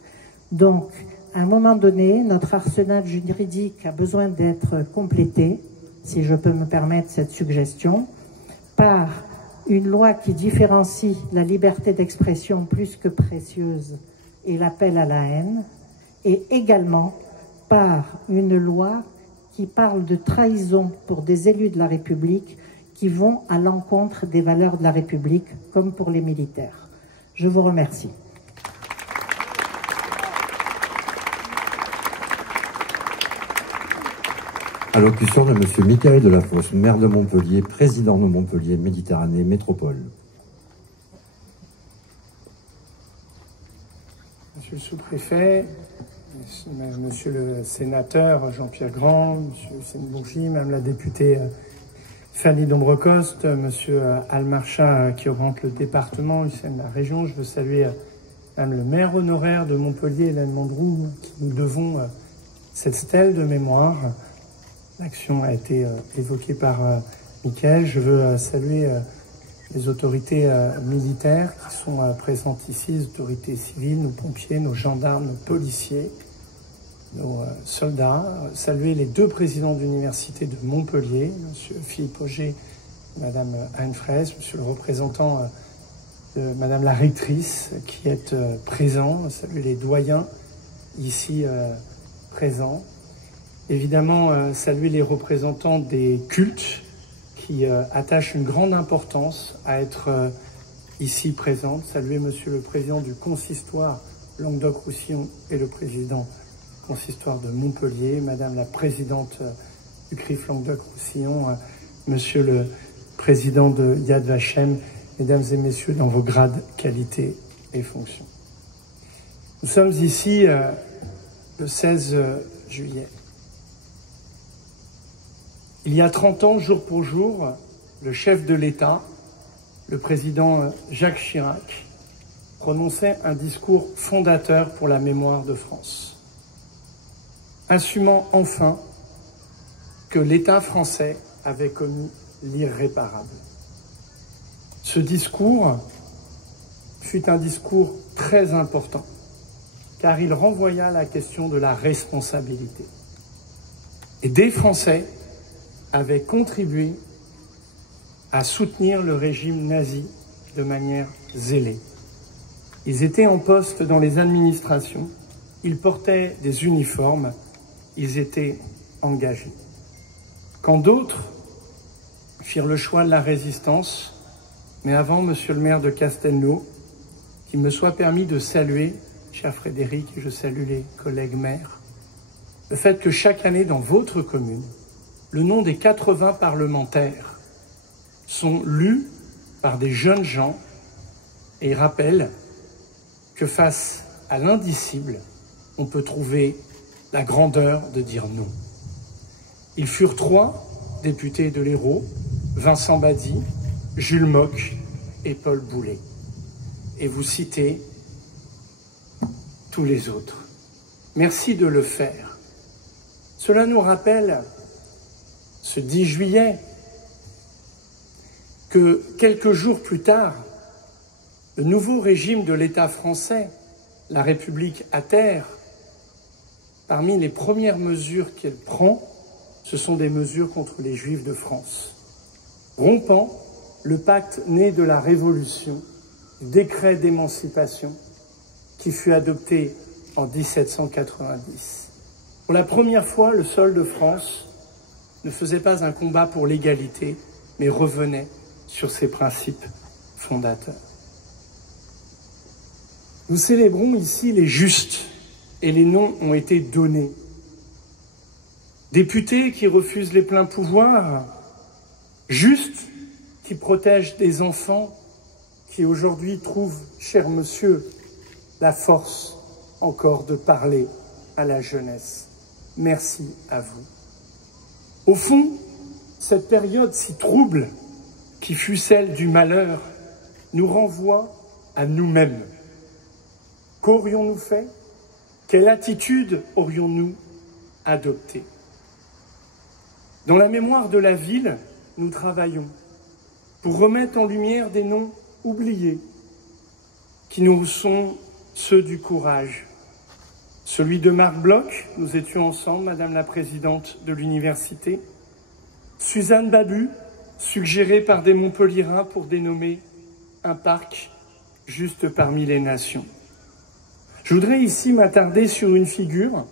Donc, à un moment donné, notre arsenal juridique a besoin d'être complété, si je peux me permettre cette suggestion, par une loi qui différencie la liberté d'expression plus que précieuse et l'appel à la haine, et également par une loi qui parle de trahison pour des élus de la République qui vont à l'encontre des valeurs de la République, comme pour les militaires. Je vous remercie. Allocution de M. Michael Delafosse, maire de Montpellier, président de Montpellier Méditerranée Métropole. Monsieur le sous-préfet, monsieur le sénateur Jean-Pierre Grand, monsieur Hussein Bourgi, madame la députée Fanny Dombrecoste, monsieur Almarcha qui représente le département, Hussein la région, je veux saluer madame le maire honoraire de Montpellier, Hélène Mondroux, qui nous devons cette stèle de mémoire. L'action a été évoquée par Michael. Je veux saluer les autorités militaires qui sont présentes ici, les autorités civiles, nos pompiers, nos gendarmes, nos policiers, nos soldats. Saluer les 2 présidents d'université de Montpellier, M. Philippe Auger et Mme Anne Fraisse, M. le représentant de Mme la rectrice qui est présent. Saluer les doyens ici présents. Évidemment, saluer les représentants des cultes qui attachent une grande importance à être ici présents. Saluer Monsieur le Président du Consistoire Languedoc-Roussillon et le Président du Consistoire de Montpellier, Madame la Présidente du CRIF Languedoc-Roussillon, Monsieur le Président de Yad Vashem, Mesdames et Messieurs, dans vos grades, qualités et fonctions. Nous sommes ici le 16 juillet. Il y a 30 ans, jour pour jour, le chef de l'État, le président Jacques Chirac, prononçait un discours fondateur pour la mémoire de France, assumant enfin que l'État français avait commis l'irréparable. Ce discours fut un discours très important, car il renvoya la question de la responsabilité. Et des Français avaient contribué à soutenir le régime nazi de manière zélée. Ils étaient en poste dans les administrations, ils portaient des uniformes, ils étaient engagés. Quand d'autres firent le choix de la résistance, mais avant, monsieur le maire de Castelnau, qu'il me soit permis de saluer, cher Frédéric, et je salue les collègues maires, le fait que chaque année dans votre commune, le nom des 80 parlementaires sont lus par des jeunes gens et rappellent que face à l'indicible, on peut trouver la grandeur de dire non. Ils furent 3 députés de l'Hérault, Vincent Badi, Jules Moch et Paul Boulet. Et vous citez tous les autres. Merci de le faire. Cela nous rappelle ce 10 juillet, que quelques jours plus tard, le nouveau régime de l'État français, la République à terre, parmi les premières mesures qu'elle prend, ce sont des mesures contre les Juifs de France, rompant le pacte né de la Révolution, le décret d'émancipation qui fut adopté en 1790. Pour la première fois, le sol de France ne faisait pas un combat pour l'égalité, mais revenait sur ses principes fondateurs. Nous célébrons ici les justes, et les noms ont été donnés. députés qui refusent les pleins pouvoirs, justes qui protègent des enfants qui aujourd'hui trouvent, cher monsieur, la force encore de parler à la jeunesse. Merci à vous. Au fond, cette période si trouble qui fut celle du malheur nous renvoie à nous-mêmes. Qu'aurions-nous fait? Quelle attitude aurions-nous adoptée? Dans la mémoire de la ville, nous travaillons pour remettre en lumière des noms oubliés qui nous sont ceux du courage. Celui de Marc Bloch, nous étions ensemble, Madame la Présidente de l'Université. Suzanne Babu, suggérée par des Montpelliérains pour dénommer un parc juste parmi les nations. Je voudrais ici m'attarder sur une figure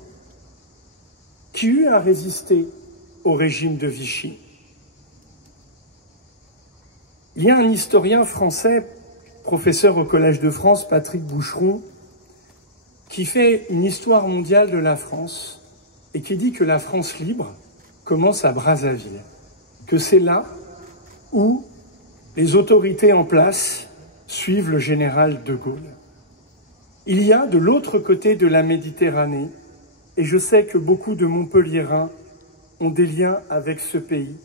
qui eut à résister au régime de Vichy. Il y a un historien français, professeur au Collège de France, Patrick Boucheron, qui fait une histoire mondiale de la France et qui dit que la France libre commence à Brazzaville, que c'est là où les autorités en place suivent le général de Gaulle. Il y a de l'autre côté de la Méditerranée, et je sais que beaucoup de Montpelliérains ont des liens avec ce pays,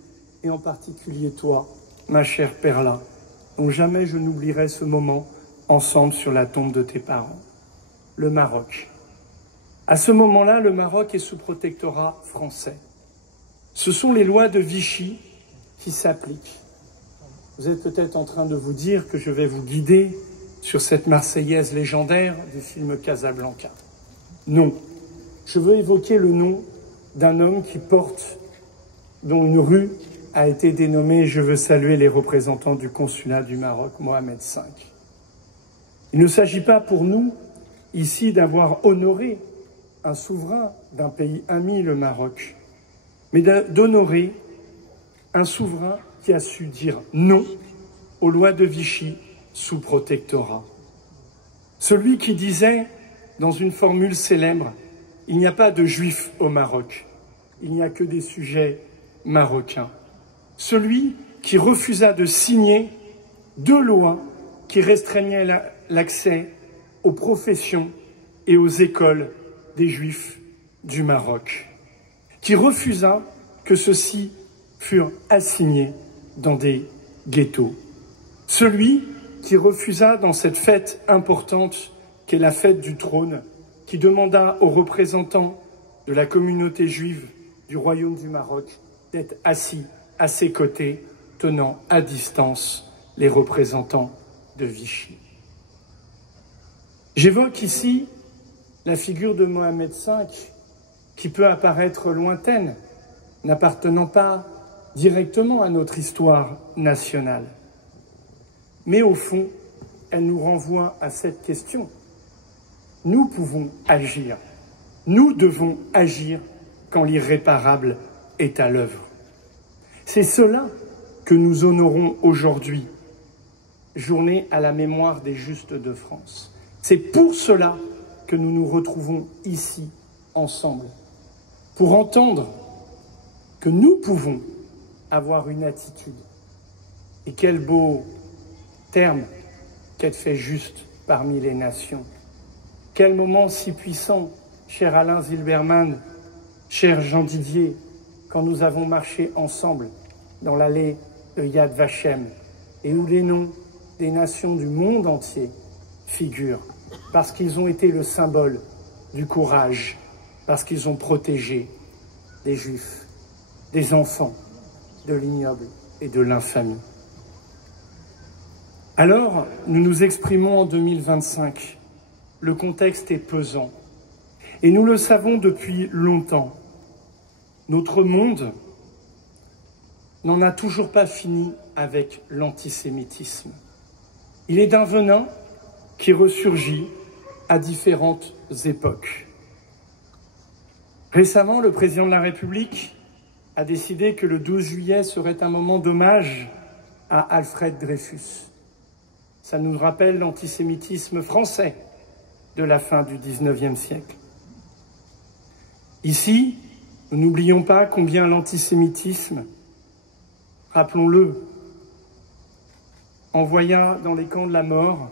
et en particulier toi, ma chère Perla, dont jamais je n'oublierai ce moment ensemble sur la tombe de tes parents. Le Maroc. À ce moment-là, le Maroc est sous protectorat français. Ce sont les lois de Vichy qui s'appliquent. Vous êtes peut-être en train de vous dire que je vais vous guider sur cette Marseillaise légendaire du film Casablanca. Non. Je veux évoquer le nom d'un homme dont une rue a été dénommée. Je veux saluer les représentants du consulat du Maroc, Mohamed V. Il ne s'agit pas pour nous, ici, d'avoir honoré un souverain d'un pays ami, le Maroc, mais d'honorer un souverain qui a su dire non aux lois de Vichy sous protectorat. Celui qui disait, dans une formule célèbre, « Il n'y a pas de juifs au Maroc, il n'y a que des sujets marocains ». Celui qui refusa de signer 2 lois qui restreignaient l'accès aux professions et aux écoles des Juifs du Maroc, qui refusa que ceux-ci furent assignés dans des ghettos. Celui qui refusa dans cette fête importante qu'est la fête du trône, qui demanda aux représentants de la communauté juive du Royaume du Maroc d'être assis à ses côtés, tenant à distance les représentants de Vichy. J'évoque ici la figure de Mohamed V, qui peut apparaître lointaine, n'appartenant pas directement à notre histoire nationale. Mais au fond, elle nous renvoie à cette question. Nous pouvons agir, nous devons agir quand l'irréparable est à l'œuvre. C'est cela que nous honorons aujourd'hui, journée à la mémoire des Justes de France. C'est pour cela que nous nous retrouvons ici, ensemble, pour entendre que nous pouvons avoir une attitude. Et quel beau terme qu'être fait juste parmi les nations. Quel moment si puissant, cher Alain Zilberman, cher Jean Didier, quand nous avons marché ensemble dans l'allée de Yad Vashem, et où les noms des nations du monde entier figurent, parce qu'ils ont été le symbole du courage, parce qu'ils ont protégé des Juifs, des enfants, de l'ignoble et de l'infamie. Alors, nous nous exprimons en 2025. Le contexte est pesant. Et nous le savons depuis longtemps. Notre monde n'en a toujours pas fini avec l'antisémitisme. Il est d'un venin qui ressurgit à différentes époques. Récemment, le président de la République a décidé que le 12 juillet serait un moment d'hommage à Alfred Dreyfus. Ça nous rappelle l'antisémitisme français de la fin du XIXe siècle. Ici, Nous n'oublions pas combien l'antisémitisme, rappelons-le, envoya dans les camps de la mort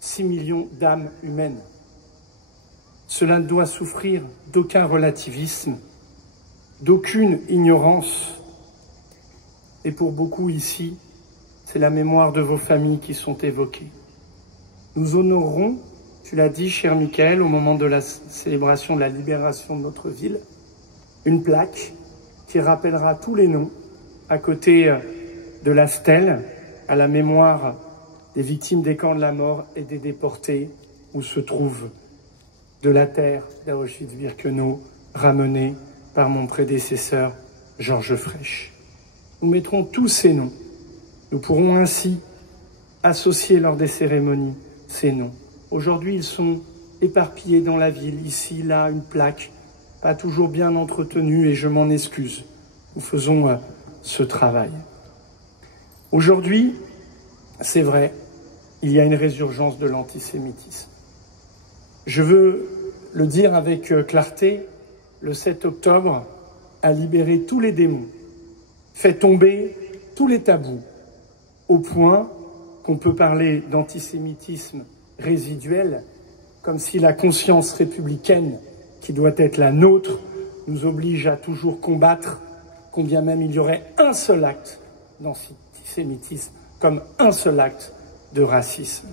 6 millions d'âmes humaines. Cela ne doit souffrir d'aucun relativisme, d'aucune ignorance. Et pour beaucoup ici, c'est la mémoire de vos familles qui sont évoquées. Nous honorerons, tu l'as dit, cher Michael, au moment de la célébration de la libération de notre ville, une plaque qui rappellera tous les noms à côté de la stèle à la mémoire des victimes des camps de la mort et des déportés où se trouve de la terre d'Auschwitz-Birkenau ramenée par mon prédécesseur Georges Frêche. Nous mettrons tous ces noms. Nous pourrons ainsi associer lors des cérémonies ces noms. Aujourd'hui, ils sont éparpillés dans la ville, ici, là, une plaque, pas toujours bien entretenue, et je m'en excuse. Nous faisons ce travail. Aujourd'hui, c'est vrai, il y a une résurgence de l'antisémitisme. Je veux le dire avec clarté, le 7 octobre a libéré tous les démons, fait tomber tous les tabous, au point qu'on peut parler d'antisémitisme résiduel, comme si la conscience républicaine, qui doit être la nôtre, nous oblige à toujours combattre, combien même il y aurait un seul acte d'antisémitisme, comme un seul acte de racisme.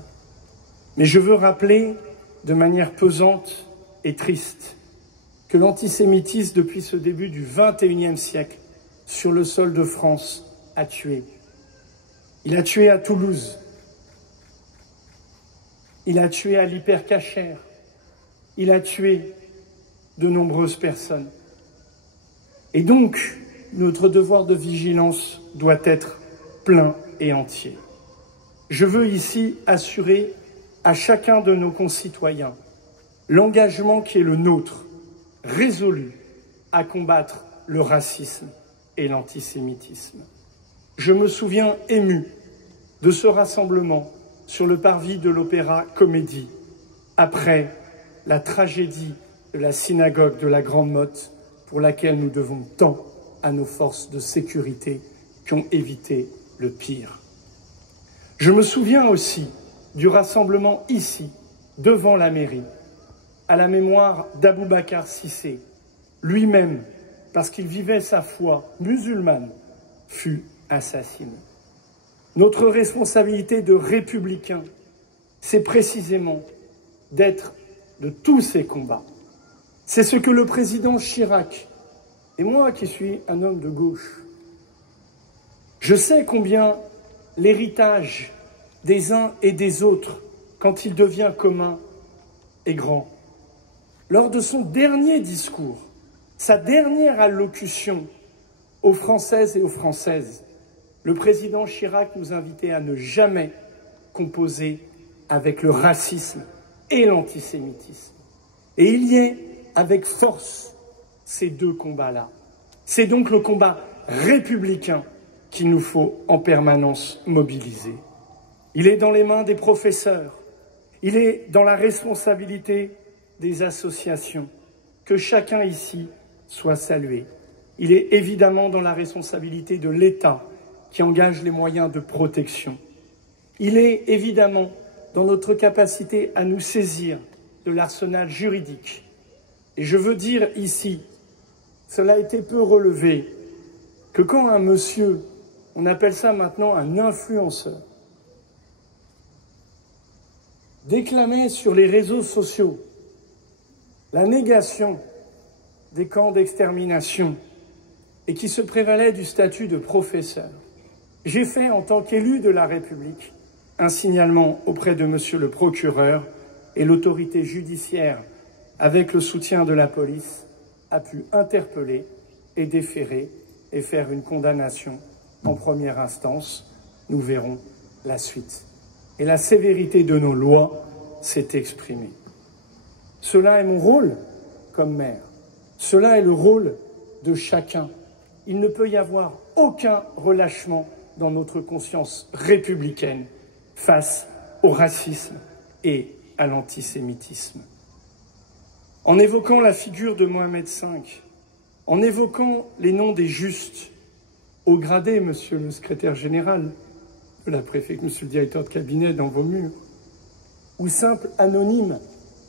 Mais je veux rappeler de manière pesante et triste que l'antisémitisme, depuis ce début du XXIe siècle, sur le sol de France, a tué. Il a tué à Toulouse, il a tué à l'Hypercacher, il a tué de nombreuses personnes. Et donc, notre devoir de vigilance doit être plein et entier. Je veux ici assurer à chacun de nos concitoyens l'engagement qui est le nôtre, résolu à combattre le racisme et l'antisémitisme. Je me souviens ému de ce rassemblement sur le parvis de l'Opéra Comédie, après la tragédie de la synagogue de la Grande Motte, pour laquelle nous devons tant à nos forces de sécurité qui ont évité le pire. Je me souviens aussi du rassemblement ici, devant la mairie, à la mémoire d'Aboubacar Cissé, lui-même, parce qu'il vivait sa foi musulmane, fut assassiné. Notre responsabilité de républicains, c'est précisément d'être de tous ces combats. C'est ce que le président Chirac, et moi qui suis un homme de gauche, je sais combien l'héritage des uns et des autres, quand il devient commun, est grand. Lors de son dernier discours, sa dernière allocution aux Françaises et aux Françaises, le président Chirac nous invitait à ne jamais composer avec le racisme et l'antisémitisme. Et il y est avec force ces deux combats-là. C'est donc le combat républicain qu'il nous faut en permanence mobiliser. Il est dans les mains des professeurs, il est dans la responsabilité des associations, que chacun ici soit salué. Il est évidemment dans la responsabilité de l'État qui engage les moyens de protection. Il est évidemment dans notre capacité à nous saisir de l'arsenal juridique. Et je veux dire ici, cela a été peu relevé, que quand un monsieur, on appelle ça maintenant un influenceur, déclamait sur les réseaux sociaux la négation des camps d'extermination et qui se prévalait du statut de professeur, j'ai fait, en tant qu'élu de la République, un signalement auprès de monsieur le procureur, et l'autorité judiciaire, avec le soutien de la police, a pu interpeller et déférer et faire une condamnation en première instance. Nous verrons la suite. Et la sévérité de nos lois s'est exprimée. Cela est mon rôle comme maire. Cela est le rôle de chacun. Il ne peut y avoir aucun relâchement dans notre conscience républicaine face au racisme et à l'antisémitisme. En évoquant la figure de Mohamed V, en évoquant les noms des justes, haut gradés, monsieur le secrétaire général de la préfecture, monsieur le directeur de cabinet dans vos murs, ou simples anonymes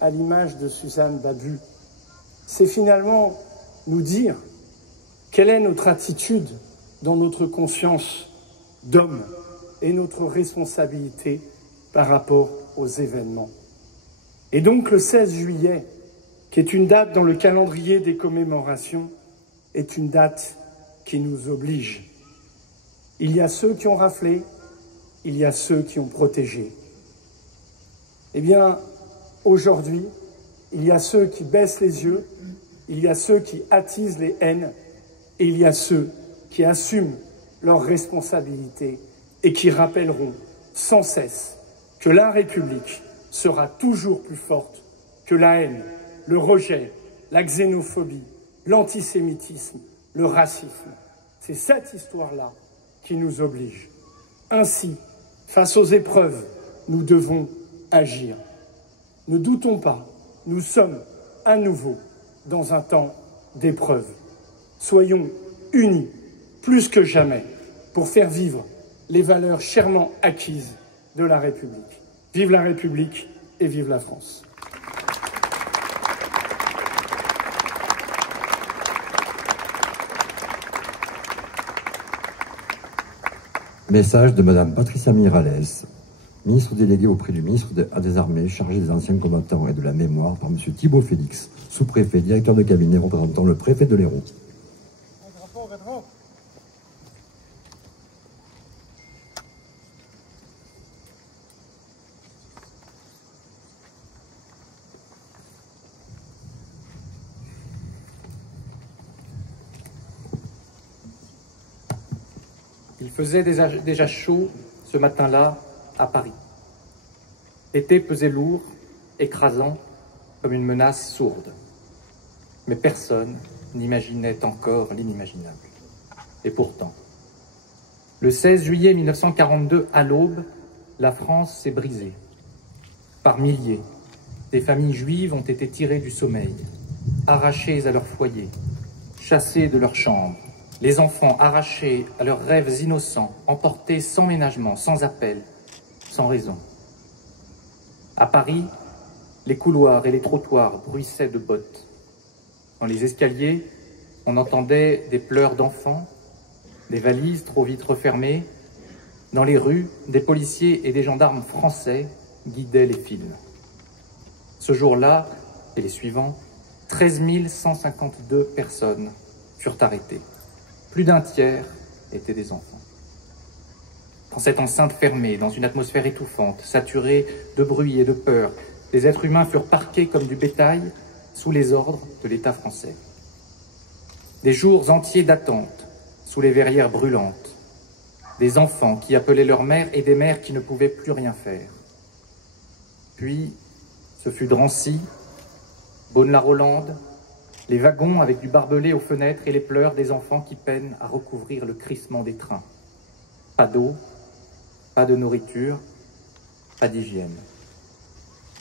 à l'image de Suzanne Babu, c'est finalement nous dire quelle est notre attitude dans notre conscience d'homme et notre responsabilité par rapport aux événements. Et donc le 16 juillet, qui est une date dans le calendrier des commémorations, est une date qui nous oblige. Il y a ceux qui ont raflé, il y a ceux qui ont protégé. Eh bien, aujourd'hui, il y a ceux qui baissent les yeux, il y a ceux qui attisent les haines, et il y a ceux qui assument leurs responsabilités et qui rappelleront sans cesse que la République sera toujours plus forte que la haine, le rejet, la xénophobie, l'antisémitisme, le racisme. C'est cette histoire-là qui nous oblige. Ainsi, face aux épreuves, nous devons agir. Ne doutons pas, nous sommes à nouveau dans un temps d'épreuve. Soyons unis, plus que jamais, pour faire vivre les valeurs chèrement acquises de la République. Vive la République et vive la France. Message de Madame Patricia Miralles, ministre déléguée auprès du ministre des Armées, chargé des anciens combattants et de la mémoire, par Monsieur Thibault Félix, sous-préfet, directeur de cabinet représentant le préfet de l'Hérault. Il faisait déjà chaud ce matin-là à Paris. L'été pesait lourd, écrasant, comme une menace sourde. Mais personne n'imaginait encore l'inimaginable. Et pourtant, le 16 juillet 1942, à l'aube, la France s'est brisée. Par milliers, des familles juives ont été tirées du sommeil, arrachées à leur foyer, chassées de leurs chambres. Les enfants arrachés à leurs rêves innocents, emportés sans ménagement, sans appel, sans raison. À Paris, les couloirs et les trottoirs bruissaient de bottes. Dans les escaliers, on entendait des pleurs d'enfants, des valises trop vite refermées. Dans les rues, des policiers et des gendarmes français guidaient les files. Ce jour-là, et les suivants, 13 152 personnes furent arrêtées. Plus d'un tiers étaient des enfants. Dans cette enceinte fermée, dans une atmosphère étouffante, saturée de bruit et de peur, les êtres humains furent parqués comme du bétail sous les ordres de l'État français. Des jours entiers d'attente sous les verrières brûlantes, des enfants qui appelaient leur mère et des mères qui ne pouvaient plus rien faire. Puis, ce fut Drancy, Beaune-la-Rolande, les wagons avec du barbelé aux fenêtres et les pleurs des enfants qui peinent à recouvrir le crissement des trains. Pas d'eau, pas de nourriture, pas d'hygiène.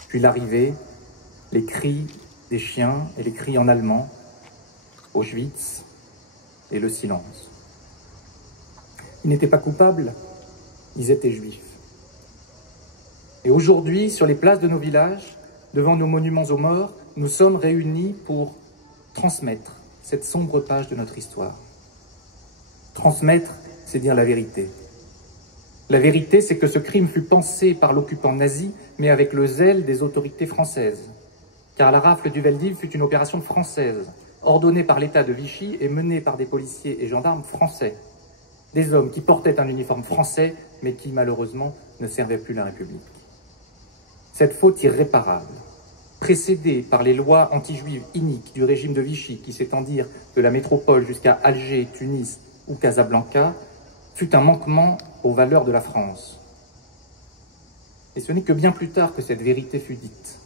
Puis l'arrivée, les cris des chiens et les cris en allemand, Auschwitz et le silence. Ils n'étaient pas coupables, ils étaient juifs. Et aujourd'hui, sur les places de nos villages, devant nos monuments aux morts, nous sommes réunis pour transmettre cette sombre page de notre histoire. Transmettre, c'est dire la vérité. La vérité, c'est que ce crime fut pensé par l'occupant nazi, mais avec le zèle des autorités françaises. Car la rafle du Veldiv fut une opération française, ordonnée par l'État de Vichy et menée par des policiers et gendarmes français. Des hommes qui portaient un uniforme français, mais qui, malheureusement, ne servaient plus la République. Cette faute irréparable, précédée par les lois anti-juives iniques du régime de Vichy qui s'étendirent de la métropole jusqu'à Alger, Tunis ou Casablanca, fut un manquement aux valeurs de la France. Et ce n'est que bien plus tard que cette vérité fut dite.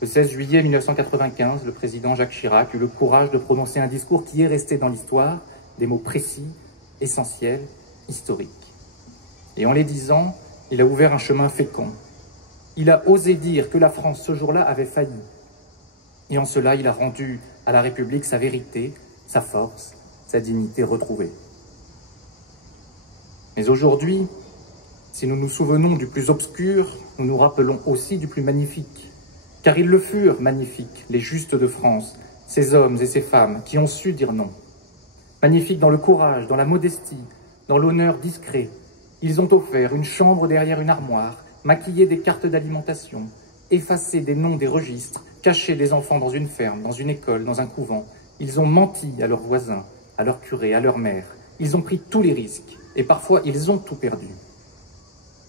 Le 16 juillet 1995, le président Jacques Chirac eut le courage de prononcer un discours qui est resté dans l'histoire, des mots précis, essentiels, historiques. Et en les disant, il a ouvert un chemin fécond. Il a osé dire que la France, ce jour-là, avait failli. Et en cela, il a rendu à la République sa vérité, sa force, sa dignité retrouvée. Mais aujourd'hui, si nous nous souvenons du plus obscur, nous nous rappelons aussi du plus magnifique. Car ils le furent, magnifiques, les justes de France, ces hommes et ces femmes qui ont su dire non. Magnifiques dans le courage, dans la modestie, dans l'honneur discret. Ils ont offert une chambre derrière une armoire, maquillé des cartes d'alimentation, effacé des noms des registres, caché des enfants dans une ferme, dans une école, dans un couvent. Ils ont menti à leurs voisins, à leurs curés, à leur mère. Ils ont pris tous les risques et parfois ils ont tout perdu.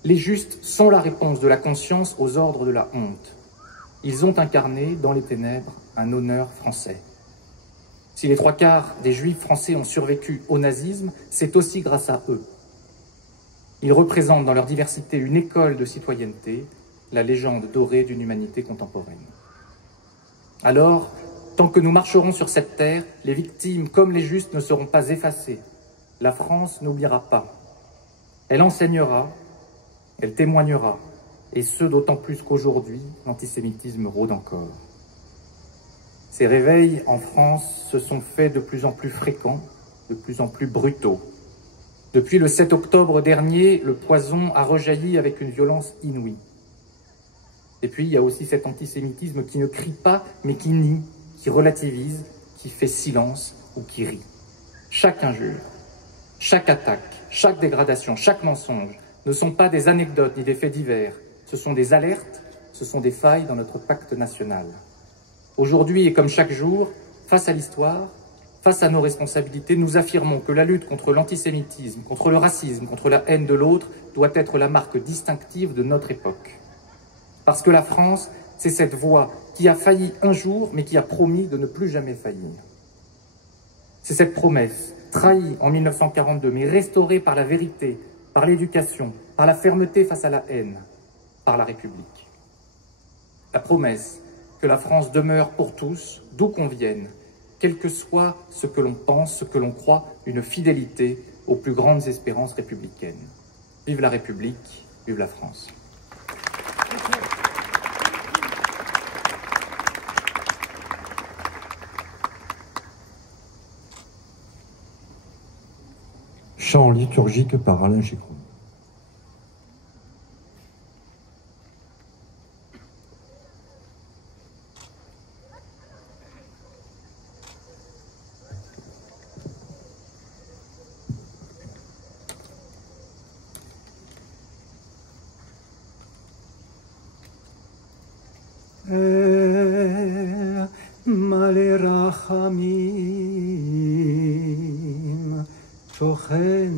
Les justes sont la réponse de la conscience aux ordres de la honte. Ils ont incarné dans les ténèbres un honneur français. Si les 3/4 des Juifs français ont survécu au nazisme, c'est aussi grâce à eux. Ils représentent dans leur diversité une école de citoyenneté, la légende dorée d'une humanité contemporaine. Alors, tant que nous marcherons sur cette terre, les victimes comme les justes ne seront pas effacées. La France n'oubliera pas. Elle enseignera, elle témoignera, et ce d'autant plus qu'aujourd'hui, l'antisémitisme rôde encore. Ces réveils en France se sont faits de plus en plus fréquents, de plus en plus brutaux. Depuis le 7 octobre dernier, le poison a rejailli avec une violence inouïe. Et puis, il y a aussi cet antisémitisme qui ne crie pas, mais qui nie, qui relativise, qui fait silence ou qui rit. Chaque injure, chaque attaque, chaque dégradation, chaque mensonge ne sont pas des anecdotes ni des faits divers. Ce sont des alertes, ce sont des failles dans notre pacte national. Aujourd'hui et comme chaque jour, face à l'histoire, face à nos responsabilités, nous affirmons que la lutte contre l'antisémitisme, contre le racisme, contre la haine de l'autre doit être la marque distinctive de notre époque. Parce que la France, c'est cette voix qui a failli un jour, mais qui a promis de ne plus jamais faillir. C'est cette promesse, trahie en 1942, mais restaurée par la vérité, par l'éducation, par la fermeté face à la haine, par la République. La promesse que la France demeure pour tous, d'où qu'on vienne, quel que soit ce que l'on pense, ce que l'on croit, une fidélité aux plus grandes espérances républicaines. Vive la République, vive la France. Chant liturgique par Alain Chicron. מלא רחמים, שוכן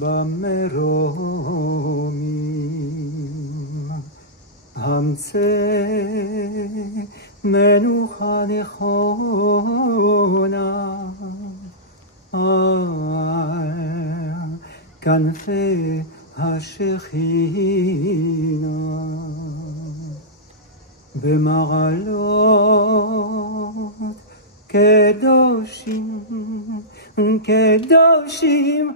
במרומים, המצא מנוחה נכונה על כנפי השכינה. במעלות קדושים, קדושים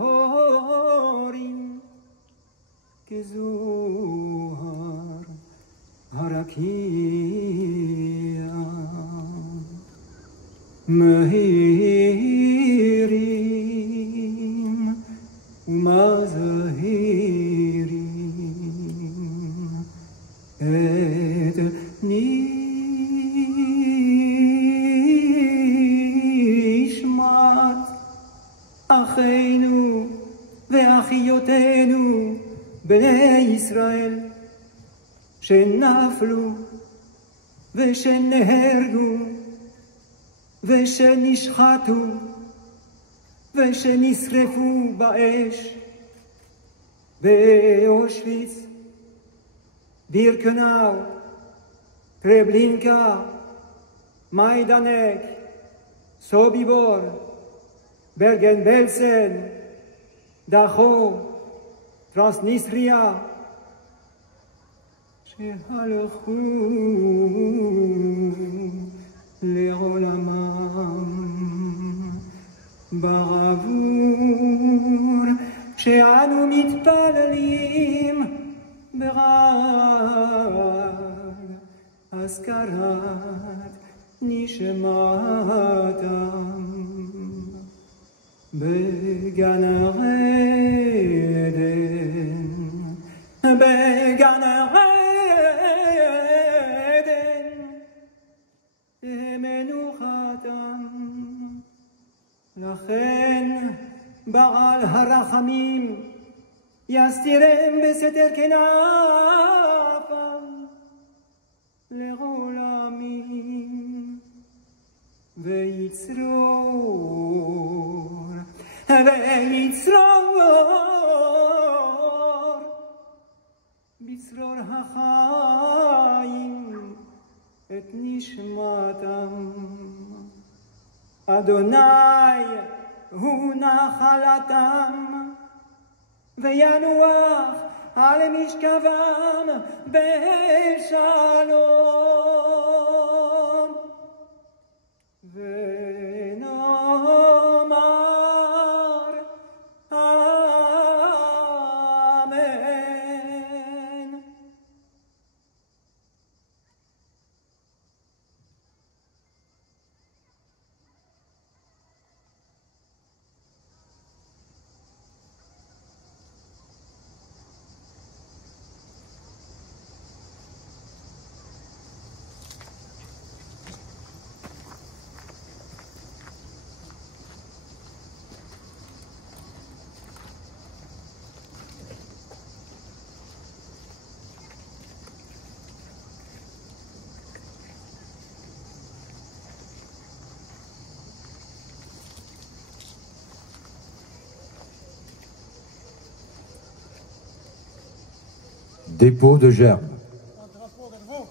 וטהורים, כזוהר הרקיע, מהירים ומזהירים את נשמת אחינו ואחיותינו בני ישראל שנפלו ושנהרגו ושנשחטו ושנשרפו באש באושוויץ, בירקנאו, טרבלינקה, מיידנק, סוביבור, ברגן בלסן, דחו, טרנסניסטריה, שהלכו לעולמם בעבור שאנו מתפללים ברב אזכרת נשמתם. בגן העדן, בגן העדן, מנוחתם. לכן בעל הרחמים יסתירם בסתר כנפיו לעולמים, ויצרור בצרור החיים את נשמתם. אדוני הוא נחלתם, וינוח על משכבם בשלום. ונאמר אמן. Dépôt de gerbes. Un drapeau vers vous.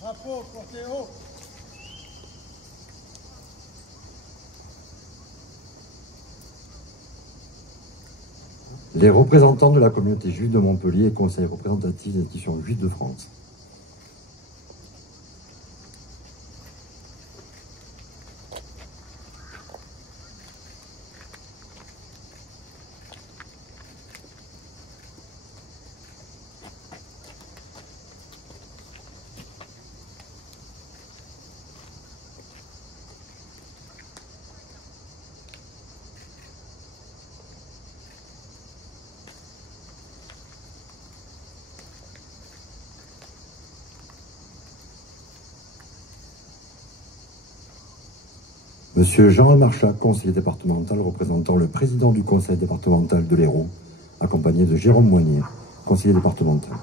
Drapeau porté haut. Les représentants de la communauté juive de Montpellier et conseil représentatif des institutions juives de France. Monsieur Jean Marchak, conseiller départemental représentant le président du conseil départemental de l'Hérault, accompagné de Jérôme Moignet, conseiller départemental.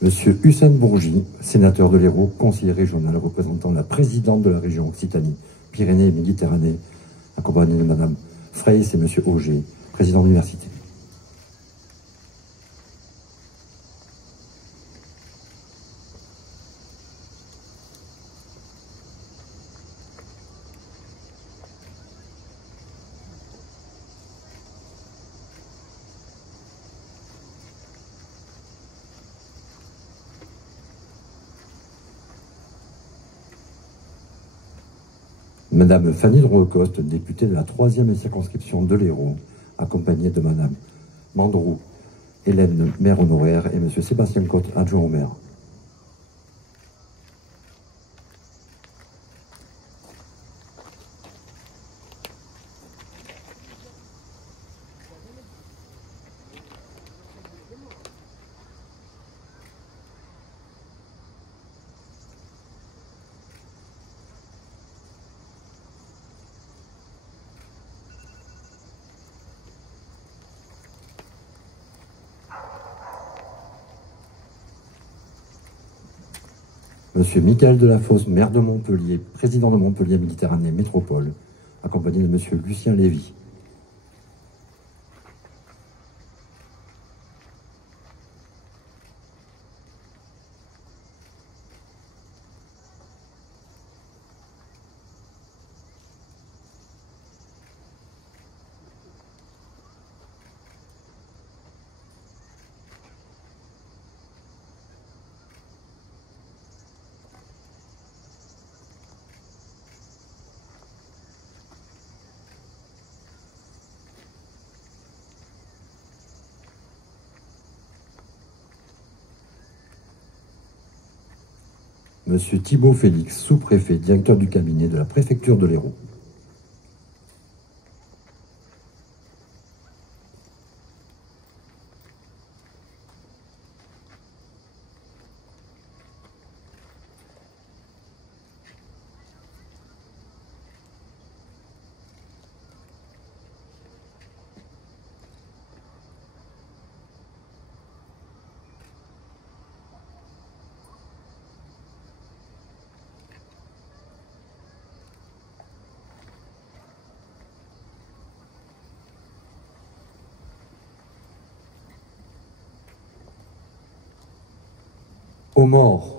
Monsieur Hussein Bourgi, sénateur de l'Hérault, conseiller régional représentant la présidente de la région Occitanie, Pyrénées et Méditerranée, accompagné de Madame Freyss et Monsieur Auger, président de l'université. Madame Fanny Drocoste, députée de la 3e circonscription de l'Hérault, accompagnée de Madame Mandrou, Hélène, maire honoraire, et Monsieur Sébastien Cotte, adjoint au maire. Monsieur Michael Delafosse, maire de Montpellier, président de Montpellier Méditerranée Métropole, accompagné de Monsieur Lucien Lévy. Monsieur Thibault Félix, sous-préfet, directeur du cabinet de la préfecture de l'Hérault. Aux morts.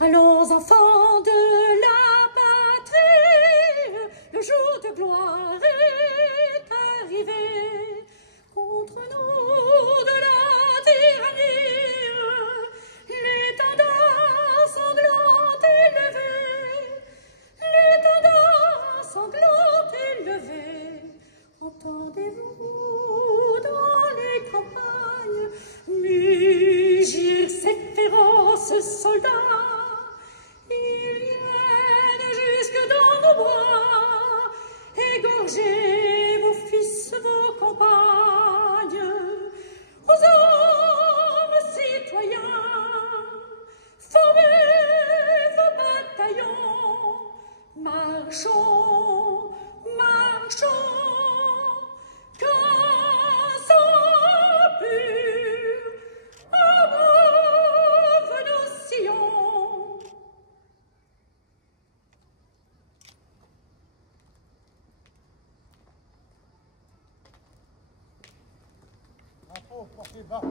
Allons, enfants de la patrie, le jour de gloire est arrivé. Contre nous de la tyrannie, l'étendard sanglant élevé, l'étendard sanglant élevé. Entendez-vous dans les campagnes mugir ces féroces soldats? Ils viennent jusque dans nos bras, égorger vos fils, vos compagnes. Aux hommes citoyens, formez vos bataillons. Marchons, marchons, qu'un sang pur abeuve nos sillons. Drapeau porté bas.